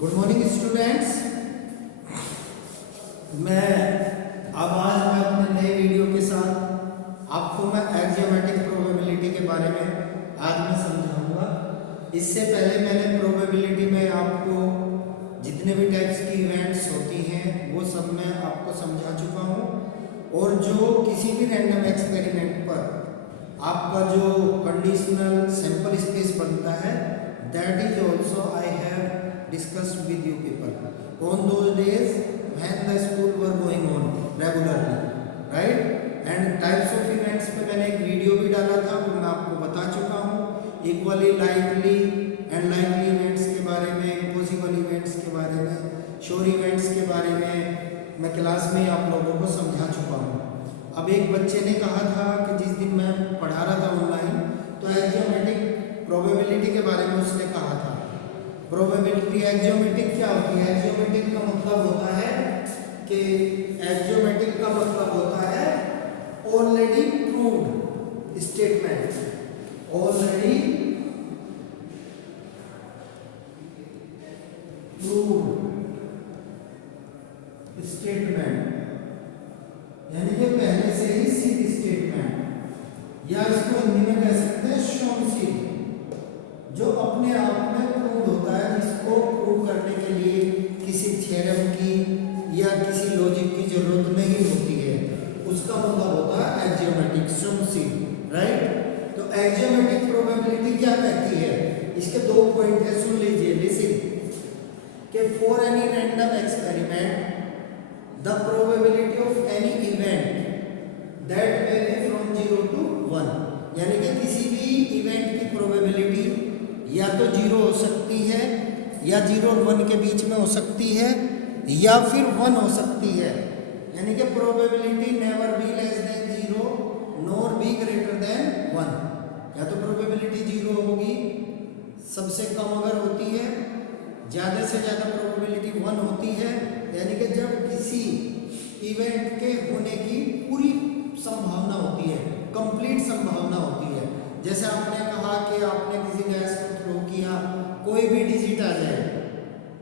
Good morning students. मैं आज अपने नए वीडियो के साथ आपको मैं एक्जियोमेट्रिक प्रोबेबिलिटी के बारे में आज मैं समझाऊंगा। इससे पहले मैंने प्रोबेबिलिटी में आपको जितने भी टाइप्स की इवेंट्स होती हैं वो सब मैं आपको समझा चुका हूँ। और जो किसी भी रैंडम एक्सपेरिमेंट पर आपका जो कंडीशनल सैंपल स्पेस बनता है that is also I have discussed with you people on those days when the school were going on regularly, right? And types of events पे मैंने एक वीडियो भी डाला था वो मैं आपको बता चुका हूँ। Equally likely and likely events के बारे में, इम्पॉसिबल इवेंट्स के बारे में, श्योर इवेंट्स के बारे में मैं क्लास में आप लोगों को समझा चुका हूँ। अब एक बच्चे ने कहा था कि जिस दिन मैं पढ़ा रहा था ऑनलाइन तो एक्जियोमेट्रिक प्रोबेबिलिटी के बारे में उसने कहा था। प्रोबेबिलिटी एक्जियोमेट्रिक क्या होती है? एक्जियोमेट्रिक का मतलब होता है कि एक्जियोमेट्रिक का मतलब होता है already proved statement, already proved statement, यानी कि पहले से ही सिद्ध स्टेटमेंट, या इसको हिंदी में कह सकते हैं शोन सिद्ध, जो अपने आप में प्रूव होता है, जिसको प्रूव करने के लिए किसी थ्योरम की या किसी लॉजिक की जरूरत नहीं होती है, उसका मतलब होता है एक्जियोमेट्रिक शोन, राइट? तो एक्जियोमेट्रिक प्रोबेबिलिटी क्या कहती है? इसके दो पॉइंट है, सुन लीजिए, लिसन, कि for any random experiment the probability of any event that may be from 0 to 1, यानी कि किसी भी इवेंट की प्रोबेबिलिटी या तो 0 हो सकती है या 0 और 1 के बीच में हो सकती है या फिर 1 हो सकती है, यानी कि probability never be less than 0 nor be greater than 1। या तो प्रोबेबिलिटी 0 होगी, सबसे कम अगर होती है, ज़्यादा से ज़्यादा प्रोबेबिलिटी 1 होती है, यानी कि जब किसी इवेंट के होने की पूरी संभावना होती है, कंप्लीट संभावना होती है। जैसे आपने कहा कि आपने किसी गैस को थ्रो किया, कोई भी डिजिट आ जाए,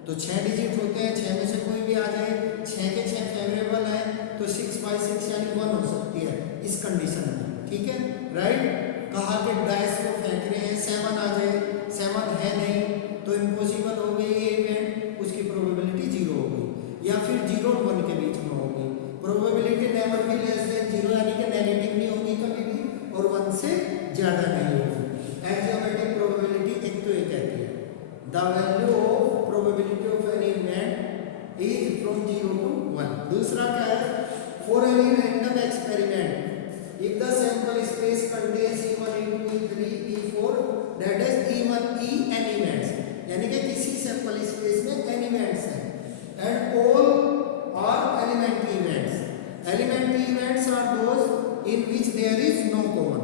तो 6 डिजिट होते हैं, 6 में से कोई भी आ जाए, 6 के 6 फेवरेबल है, तो 6/6 यानी 1 हो सकती है इस कंडीशन में, ठीक है, राइट? कहा कि डाइस को फेंक रहे हैं, 7 आ जाए, 7 है नहीं, तो इम्पॉसिबल हो गई ये इवेंट, उसकी प्रोबेबिलिटी 0 हो गई, या फिर 0 और 1 के बीच में होगी। Probability never be less than 0, यानी कि नेगेटिव नहीं होगी कभी भी, और 1 से ज़्यादा नहीं होगी। एक्जियोमेट्रिक प्रोबेबिलिटी एक तो ये कहती है the value of probability of any event is from 0 to 1। दूसरा क्या है? For any random experiment if the sample space contains E1 E2 E3 E4 that is E1 E n events, यानी कि किसी सैंपल स्पेस में n events हैं and all are elementary events. Elementary events are those in which there is no common.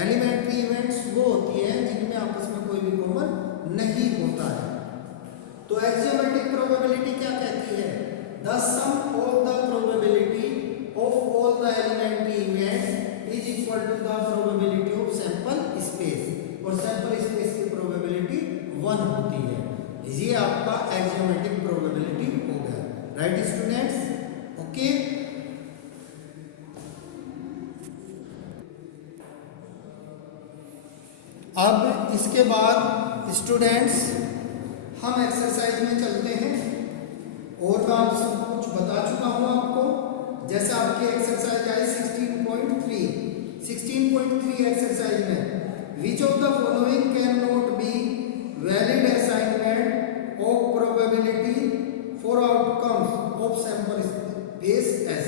Elementary events वो होती हैं जिनमें आपस में कोई भी कॉमन नहीं होता है। तो एक्जियोमेट्रिक प्रोबेबिलिटी क्या कहती है? The sum of the probability of all the elementary events is equal to the probability of sample space, और सैंपल स्पेस की प्रोबेबिलिटी 1 होती है। ये आपका एक्जियोमेट्रिक प्रोबेबिलिटी हो गया, राइट स्टूडेंट्स? ओके, अब इसके बाद स्टूडेंट्स हम एक्सरसाइज में चलते हैं, और मैं आप सब कुछ बता चुका हूँ आपको। जैसे आपकी एक्सरसाइज आई 16.3 एक्सरसाइज में which of the following can not be valid assignment of probability for outcomes of sample space S.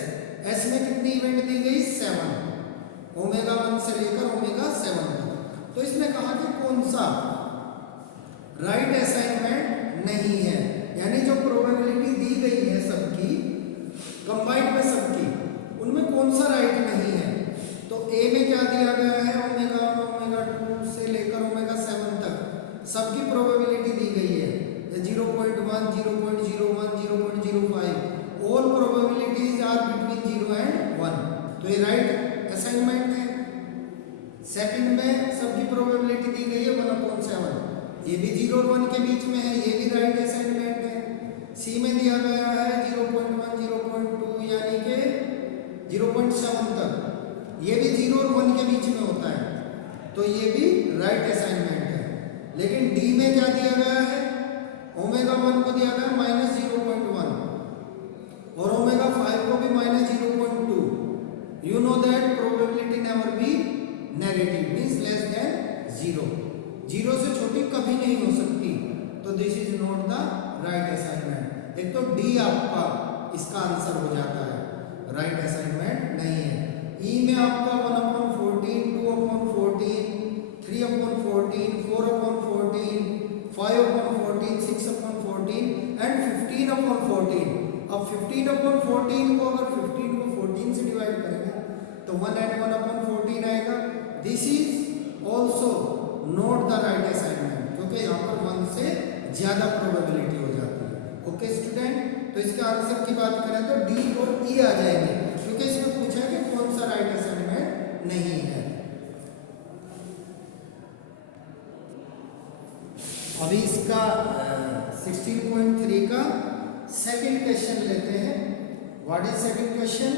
S में कितनी इवेंट दी गई? 7, ओमेगा 1 से लेकर ओमेगा 7 तक। तो इसने कहा कि कौन सा राइट असाइनमेंट नहीं है, यानी जो प्रोबेबिलिटी दी गई है सबकी, कंबाइंड में सबकी, उनमें कौन सा राइट नहीं है। तो ए में क्या दिया गया है? ओमेगा 1 ओमेगा 2 से लेकर ओमेगा 7 तक सबकी प्रोबेबिलिटी दी गई है, 0.1 0.01 0.05, all probabilities are between 0 and 1। तो ये राइट असाइनमेंट है। सेकंड में सबकी प्रोबेबिलिटी दी गई है 1/7, ये भी 0 और 1 के बीच में है, ये भी राइट असाइनमेंट है। सी में दिया गया है 0.1 0.2 यानी कि 0.7 तक, ये भी 0 और 1 के बीच में होता है, तो ये भी राइट असाइनमेंट है। लेकिन डी में क्या दिया गया है, ओमेगा 1 को दिया गया -0.1 और ओमेगा 5 को भी -0.2। You know that probability never be negative means less than 0, 0 से छोटी कभी नहीं हो सकती, तो this is not the right assignment. एक तो डी आपका इसका आंसर हो जाता है, राइट असाइनमेंट नहीं है। ई में आपका 1/14, 2/14, 3/14, 4/14, 5/14, 6/14 एंड 15/14। अब 15/14 को अगर 15 को 14 से डिवाइड करेंगे तो 1 and 1/14 आएगा। This is also not the right assignment, क्योंकि यहाँ पर 1 से ज्यादा प्रोबेबिलिटी हो जाती है। ओके स्टूडेंट, तो इसके आंसर की बात करें तो डी और ई आ जाएंगे, क्योंकि इसमें पूछा है कि कौन सा राइट असाइनमेंट नहीं है। अभी इसका 16.3 का सेकंड क्वेश्चन लेते हैं। What is second question?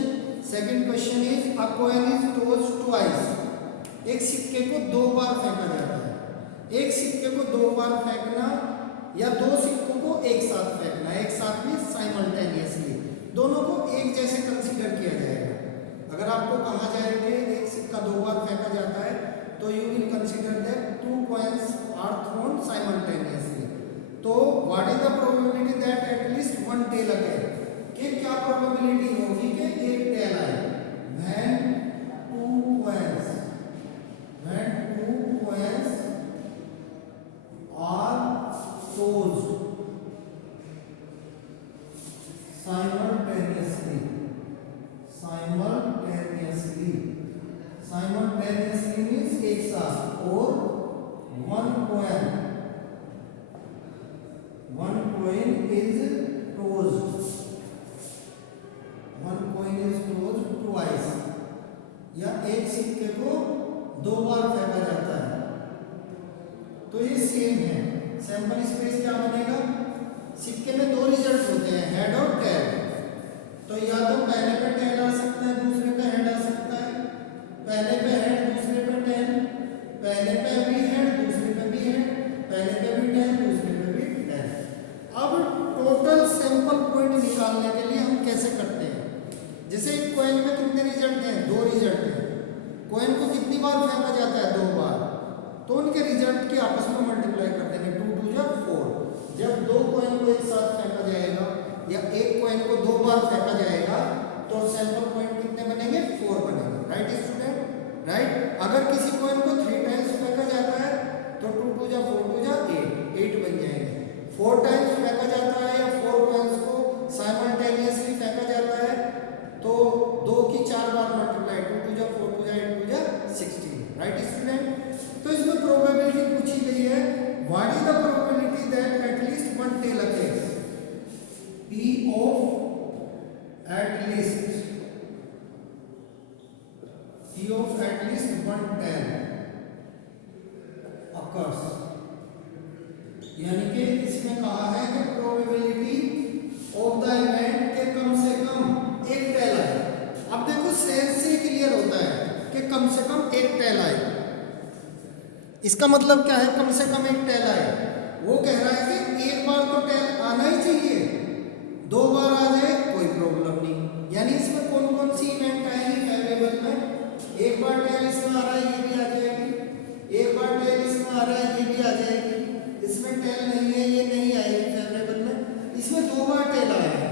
Second question is a coin is tossed twice. एक सिक्के को 2 बार फेंका जाता है। एक सिक्के को 2 बार फेंकना या 2 सिक्कों को एक साथ फेंकना, एक साथ में साइमल्टेनियसली, दोनों को एक जैसे कंसीडर किया जाएगा। अगर आपको कहा जाए कि एक सिक्का 2 बार फेंका जाता है तो you will consider that 2 coins are thrown simultaneously। तो what is the probability that at least 1 tail occur? कि क्या प्रोबेबिलिटी होगी कि एक टेल आए? when two coins are tossed simultaneously means एक साथ, और one coin is tossed twice, या एक सिक्के को 2 बार फेंका जाता है, तो ये सेम है। सैंपल स्पेस क्या बनेगा? सिक्के में 2 रिजल्ट होते हैं, हेड और टेल। तो या तो पहले पे टेल आ सकता है, दूसरे पे हेड आ सकता है, पहले पे हेड दूसरे पे टेल, पहले पे भी हेड दूसरे पे भी हेड, पहले पे भी टेल दूसरे पे भी टेल। अब टोटल सैंपल पॉइंट निकालने के लिए हम कैसे करते हैं? जैसे एक कॉइन में कितने रिजल्ट हैं? 2 रिजल्ट हैं। कॉइन को कितनी बार फेंका जाता है? 2 बार। तो उनके रिजल्ट के आपस में मल्टीप्लाई कर देंगे, 2 2 जा 4। जब 2 कॉइन को एक साथ फेंका जाएगा या एक कॉइन को 2 बार फेंका जाएगा तो सैंपल पॉइंट कितने बनेंगे? 4 बनेंगे। Right student, right. अगर किसी कॉइन को 3 टाइम्स फेंका जाता है तो 2 2 जा 4 2 जा 8 बन जाएंगे। 4 टाइम्स फेंका जाता है या 4 कॉइन्स को साइमल्टेनियसली फेंका जाता है तो 2 की 4 बार मल्टीप्लाई, 2 2 जा 4 2 जा 8 2 जा 16। राइट स्टूडेंट, तो इसमें प्रोबेबिलिटी पूछी गई है, what is the probability that at least 1 tail occurs? P of at least 1 tail occurs। यानी कि इसमें कहा है कि प्रोबेबिलिटी ऑफ द इवेंट के कम से कम एक टेल आए। अब देखो सेंस से क्लियर होता है कि कम से कम एक टेल आए। इसका मतलब क्या है कम से कम एक टेल आए? वो कह रहा है कि एक बार तो टेल आना ही चाहिए, 2 बार आ जाए कोई प्रॉब्लम नहीं। यानी इसमें कौन कौन सी इवेंट आएगी फेवरेबल में? एक बार टेल इसमें आ रहा है ये भी आ जाएगी, एक बार टेल इसमें आ रहा है ये भी आ जाएगी, इसमें टेल नहीं है ये नहीं आएगी फेवरेबल में। इसमें 2 बार टेल आया है।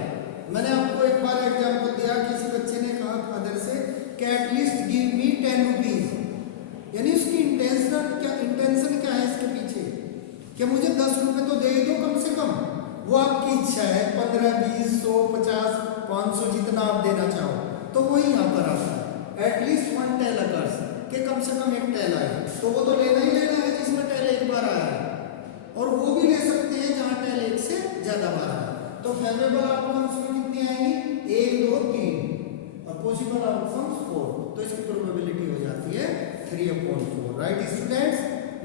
मैंने आपको एक बार एग्जाम्पल दिया, किसी बच्चे ने कहा फादर से कि एटलीस्ट गिव मी 10 रुपीज। यानी उसकी इंटेंशन क्या है इसके पीछे कि मुझे 10 रुपए तो दे दो कम से कम। वो आपकी इच्छा है, 15 20 100 50 500 जितना आप देना चाहो, तो वही यहाँ पर आता है। एटलीस्ट 1 tail occurs कि कम से कम एक टेल आए, तो वो तो लेना ही लेना है जिसमें टेल एक बार आया है, और वो भी ले सकते हैं जहाँ टेल एक से ज्यादा बार आया। तो फेवरेबल आउटकम्स में कितनी आएंगी? 1 2 3 और पॉसिबल आउटकम्स 4। तो इसकी प्रोबेबिलिटी हो जाती है 3/4। Right students,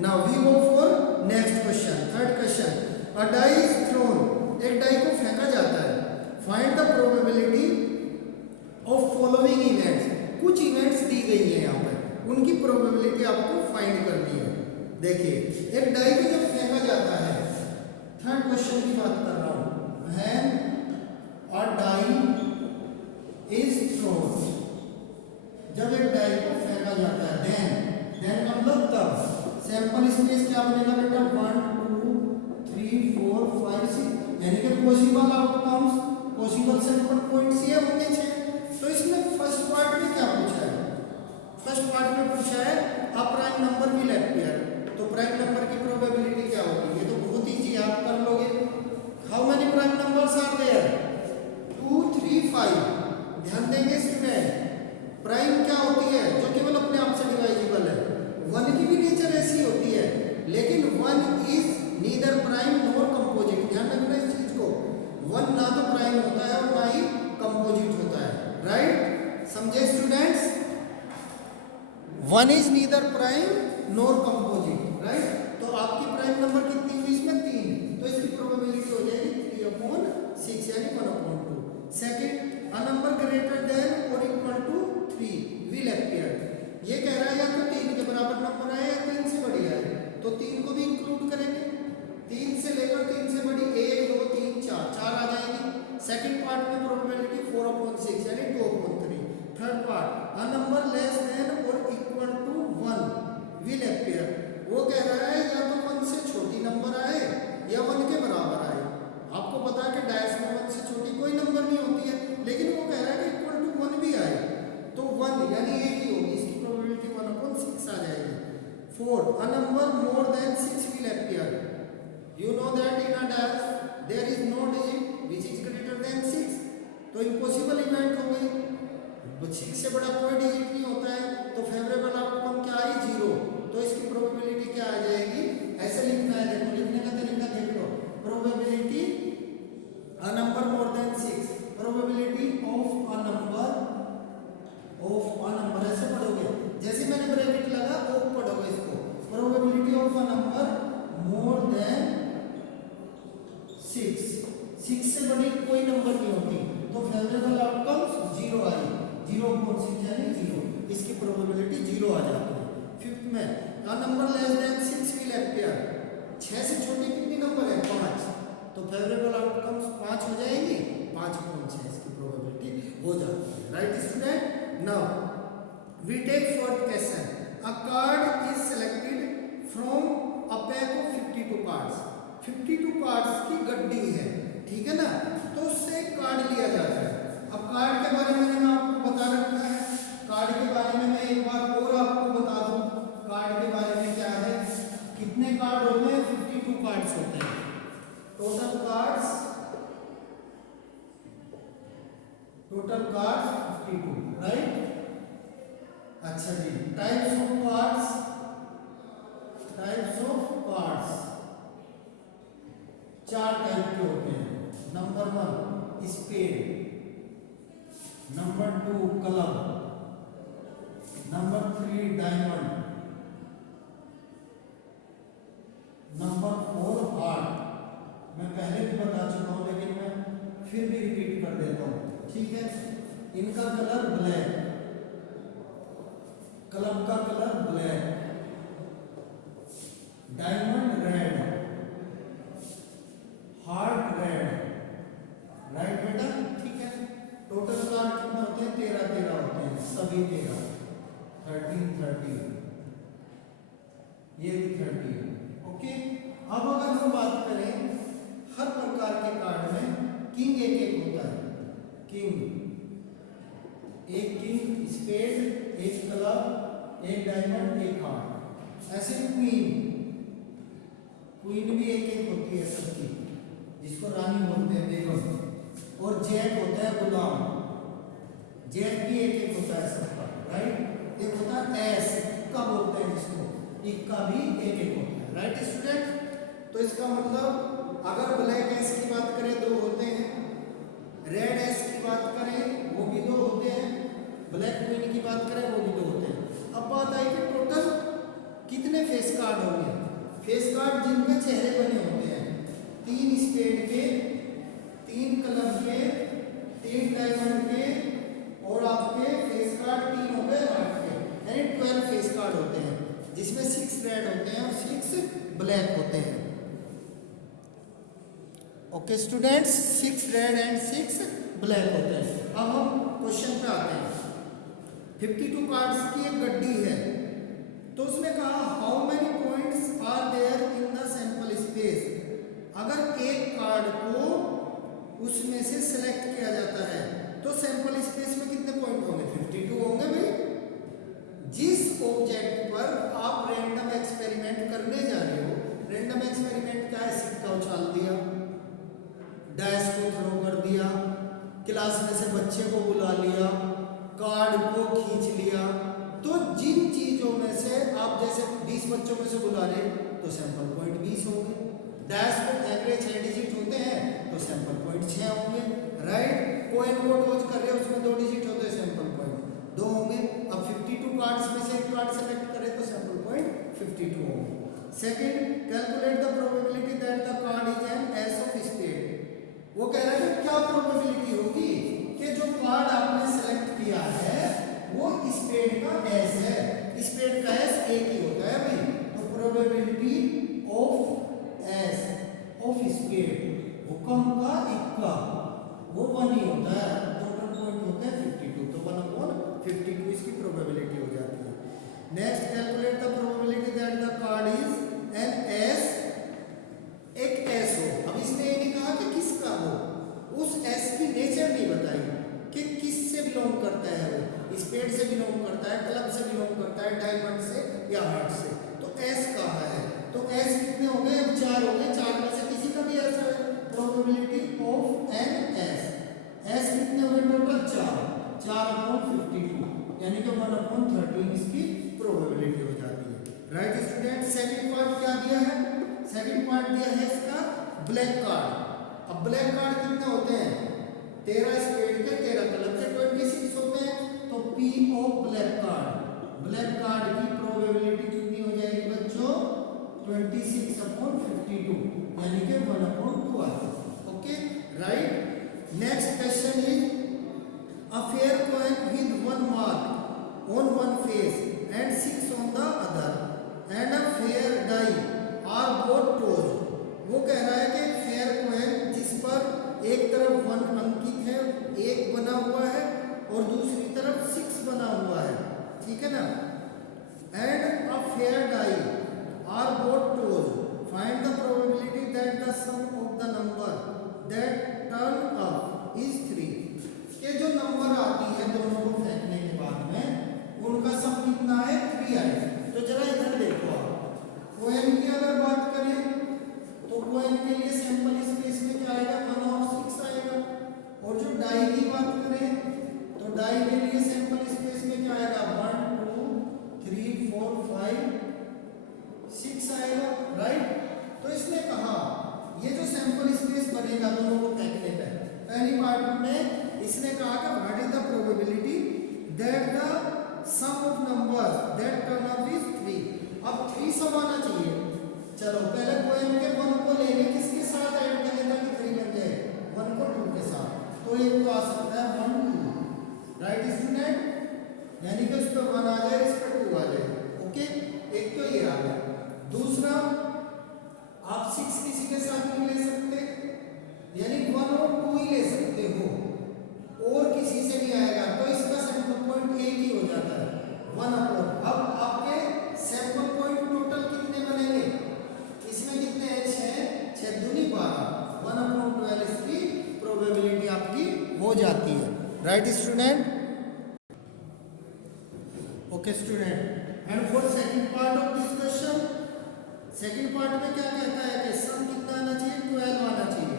now we go for next question, third question. A die is thrown, एक डाई को फेंका जाता है। Find the probability of following events, कुछ इवेंट्स दी गई है यहाँ पर, उनकी प्रोबेबिलिटी आपको फाइंड करनी है। देखिए एक डाई को जब फेंका जाता है, थर्ड क्वेश्चन की बात कर रहा हूँ, when a die is thrown, जब एक डाई को फेंका जाता है, देन का मतलब तब सैंपल स्पेस क्या बनेगा बेटा 1 2 3 4 5 6, यानी कि possible outcomes, possible sample points ये होंगे 6। तो इसमें फर्स्ट पार्ट में क्या पूछा है, फर्स्ट पार्ट में पूछा है a prime number will appear, तो प्राइम नंबर की प्रोबेबिलिटी क्या होगी, ये तो बहुत इजी आप कर लोगे। How many prime numbers are there, 2 3 5। ध्यान देंगे स्टूडेंट, प्राइम क्या होती है, जो केवल अपने आप से डिवाइजिबल है। 1 की भी नेचर ऐसी होती है, लेकिन 1 is neither prime nor composite. ध्यान रखना इस चीज को, 1 ना तो प्राइम होता है और ना ही कंपोजिट होता है, राइट? समझे students, 1 is neither prime nor composite, right? तो आपकी प्राइम नंबर कितनी हुई इसमें 3, तो इसकी प्रोबेबिलिटी हो जाएगी 3/6 यानी 1/2। Second, a number greater than और इक्वल टू 3 विल अपीयर, ये कह रहा है या तो 3 के बराबर नंबर आए या 3 से बड़ी आए, तो 3 को भी इंक्लूड करेंगे, 3 से लेकर 3 से बड़ी 1 2 3 4 आ जाएगी। सेकंड पार्ट में प्रोबेबिलिटी 4/6 यानी 2/3। Third part, a number less than और इक्वल टू 1 विल अपीयर, वो कह रहा है या तो 1 से छोटी नंबर आए या 1 के बराबर आए। आपको पता है कि डायस में 1 से छोटी कोई नंबर नहीं होती है, लेकिन वो कह रहा है कि इक्वल टू 1 भी आए, तो 1 यानी 1 ही होगी, इसकी प्रोबेबिलिटी 1/6 आ जाएगी। Fourth, a number more than 6 will appear, you know that in a dice there is no digit which is greater than 6, तो इम्पॉसिबल इवेंट हो गई, 6 से बड़ा कोई डिजिट नहीं होता है, तो फेवरेबल आउटकम क्या आई 0, तो इसकी प्रोबेबिलिटी क्या आ जाएगी, ऐसे लिखना है, देखो लिखने का तरीका देख लो, probability a number more than 6, probability of a number ऐसे पढ़ोगे, जैसे मैंने ब्रैकेट लगा ऑफ पढ़ोगे इसको, probability of a number more than 6 से बड़ी कोई नंबर नहीं होती, तो फेवरेबल आउटकम्स 0 आई, 0/6 यानी 0, इसकी प्रोबेबिलिटी 0 आ जाती है। फिफ्थ में, a number less than 6 will appear, 6 से छोटी कितनी नंबर है 5, तो फेवरेबल आउटकम्स 5 हो जाएगी, 5/6 इसकी प्रोबेबिलिटी हो जाती है, right student? Now we take fourth question, a card is selected from a pack of 52 cards, 52 cards की गड्डी है, ठीक है ना, तो उससे एक कार्ड लिया जाता है। अब कार्ड के बारे में मैंने आपको बता रखा है, कार्ड के बारे में मैं एक बार और आपको बता दूं, कार्ड के बारे में क्या है, कितने कार्ड होते हैं, 52 कार्ड्स होते हैं, टोटल कार्ड्स 52, राइट? अच्छा जी, टाइप्स ऑफ कार्ड्स, चार टाइप के होते हैं। Number 1 spade, number 2 club, number 3 diamond, number 4 heart. मैं पहले भी बता चुका हूं, लेकिन मैं फिर भी रिपीट कर देता हूं, ठीक है? इनका कलर ब्लैक, क्लब का colour black, diamond red, heart red, right बेटा? ठीक है, टोटल कार्ड कितने होते हैं, 13 होते हैं, सभी 13, 13, ये भी 30, ओके? अब अगर हम बात करें, हर प्रकार के कार्ड में किंग एक होता है, किंग, एक किंग स्पेड, एक क्लब, एक डायमंड, एक हार्ट। ऐसे क्वीन भी एक होती है सबकी, जिसको रानी बोलते हैं, बेगम। और जैक होता है गुलाम, जैक भी एक होता है सबका, राइट? एक होता है एस, इक्का बोलते हैं जिसको, इक्का भी एक होता है, राइट स्टूडेंट? तो इसका मतलब अगर ब्लैक एस की बात करें 2 होते हैं, रेड एस की बात करें वो भी 2 होते हैं, ब्लैक क्वीन की बात करें वो भी 2 होते हैं। अब बात आई कि टोटल कितने फेस कार्ड होंगे। फेस कार्ड जिनके चेहरे बने होते हैं, 3 स्पेड के 3 क्लब के, 3 डायमंड के और आपके फेस कार्ड 3 हो गए हार्ट के, यानी 12 फेस कार्ड होते हैं, जिसमें 6 रेड होते हैं और 6 ब्लैक होते हैं। Okay students, 6 red and 6 black होते हैं। अब हम क्वेश्चन पे आते हैं। 52 कार्ड्स की एक गड्डी है, तो उसने कहा how many points are there in the sample space. अगर एक कार्ड को उसमें से सिलेक्ट किया जाता है तो सैंपल स्पेस में कितने पॉइंट होंगे? 52 होंगे भाई। जिस ऑब्जेक्ट पर आप रैंडम एक्सपेरिमेंट करने जा रहे हो, रैंडम एक्सपेरिमेंट क्या है? सिक्का उछाल दिया, डैश को थ्रो कर दिया, क्लास में से बच्चे को बुला लिया, कार्ड को खींच लिया, तो जिन चीजों में से आप जैसे 20 बच्चों में से बुला रहे तो सैंपल पॉइंट 20 होंगे। डैश को फेंक रहे 6 डिजिट होते हैं तो सैंपल पॉइंट 6 होंगे, राइट। कॉइन को टॉस कर रहे उसमें 2 डिजिट होते हैं, सैंपल पॉइंट 2 होंगे। अब 52 कार्ड्स में से एक कार्ड सेलेक्ट करें तो सैंपल पॉइंट 52 होंगे। Second, calculate the probability that the card is an ace of spade. वो कह रहा है कि क्या प्रोबेबिलिटी होगी कि जो कार्ड आपने सेलेक्ट किया है वो स्पेड का एस है। स्पेड का एस एक ही होता है भाई, तो probability of ace of spade, हुक्म का इक्का, वो 1 ही होता है। टोटल पॉइंट होते हैं 52, तो 1/52 इसकी प्रोबेबिलिटी हो जाती है। Next, calculate the probability that the card is an S, एक एस हो। अब इसने ये नहीं कहा कि किसका हो, उस एस की नेचर नहीं बताई कि किस से बिलोंग करता है वो, स्पेड से बिलोंग करता है, क्लब से बिलोंग करता है, डायमंड से या हार्ट से, तो एस कहाँ है? तो एस कितने हो गए? अब 4 हो गए, 4 में से किसी का भी एस है। Probability of an ace, ace कितने हो गए टोटल? 4/52, यानी कि 1/13 इसकी प्रोबेबिलिटी हो जाती है, राइट स्टूडेंट। सेकंड पार्ट क्या दिया है? सेकंड पार्ट दिया है इसका ब्लैक कार्ड। अब ब्लैक कार्ड कितने होते हैं? 13 स्पेड के, 13 क्लब के, 26 होते हैं, तो P of black card, black card की प्रोबेबिलिटी कितनी हो जाएगी बच्चों? 26/52, यानी कि 1/2 आती है। Okay, right. Next question is a fair coin with 1 mark on one face and 6 on the other and a fair die are both tossed. वो कह रहा है कि फेयर कॉइन जिस पर एक तरफ 1 अंकित है, 1 बना हुआ है, और दूसरी तरफ 6 बना हुआ है, ठीक है ना। And a fair die are both tossed, find the probability that the sum of the number that turn up is 3। के जो नंबर आती है दोनों को फेंकने के बाद में उनका सम कितना है? 3 आए। तो जरा इधर देखो आप, कॉइन की अगर बात करें तो कॉइन के लिए सैंपल स्पेस में क्या आएगा? 1 और 6 आएगा। और जो डाई की बात करें तो डाई के लिए सैंपल स्पेस में क्या आएगा? 1 2 3 4 5 6 आएगा, राइट। तो इसने कहा ये जो सैंपल स्पेस बनेगा दोनों को फेंकने पे, पहली पार्ट में इसने कहा कि what is the probability that the sum of numbers that turn up is 3। अब 3 सम आना चाहिए। चलो पहले कॉइन के 1 को लेंगे, किसके साथ ऐड करें ताकि 3 बन जाए? 1 को 2 के साथ, तो एक तो आ सकता है 1 2, राइट स्टूडेंट, यानी कि उस पर 1 आ जाए, इस पर 2 आ जाए। ओके, एक तो ये आ गया। दूसरा, आप 6 किसी के साथ नहीं ले सकते, यानी 1 और 2 ही ले सकते हो, और किसी से नहीं आएगा, तो इसका सैंपल पॉइंट एक ही हो जाता है, 1/4। अब आपके सैंपल पॉइंट टोटल कितने बनेंगे? इसमें कितने हैं? 6, 6 दूनी 12, 1/12 इसकी प्रोबेबिलिटी आपकी हो जाती है, right student. Okay student, and for second part of this question, second part में क्या कहता है कि सम कितना आना चाहिए? 12 आना चाहिए,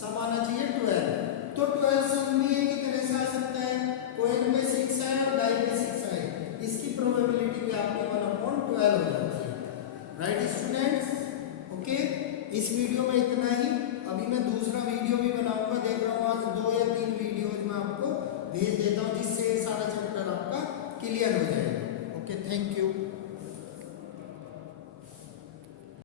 सम आना चाहिए 12। तो 12 सम भी एक ही तरह से आ सकता है, कॉइन में 6 है और डाई में 6 है, इसकी प्रोबेबिलिटी भी आपकी 1/12 हो जाती है, राइट स्टूडेंट्स। ओके, इस वीडियो में इतना ही। अभी मैं दूसरा वीडियो भी बनाऊंगा, देख रहा हूँ आज 2 या 3 वीडियोज में आपको भेज देता हूँ, जिससे सारा चैप्टर आपका क्लियर हो जाएगा। Okay, thank you.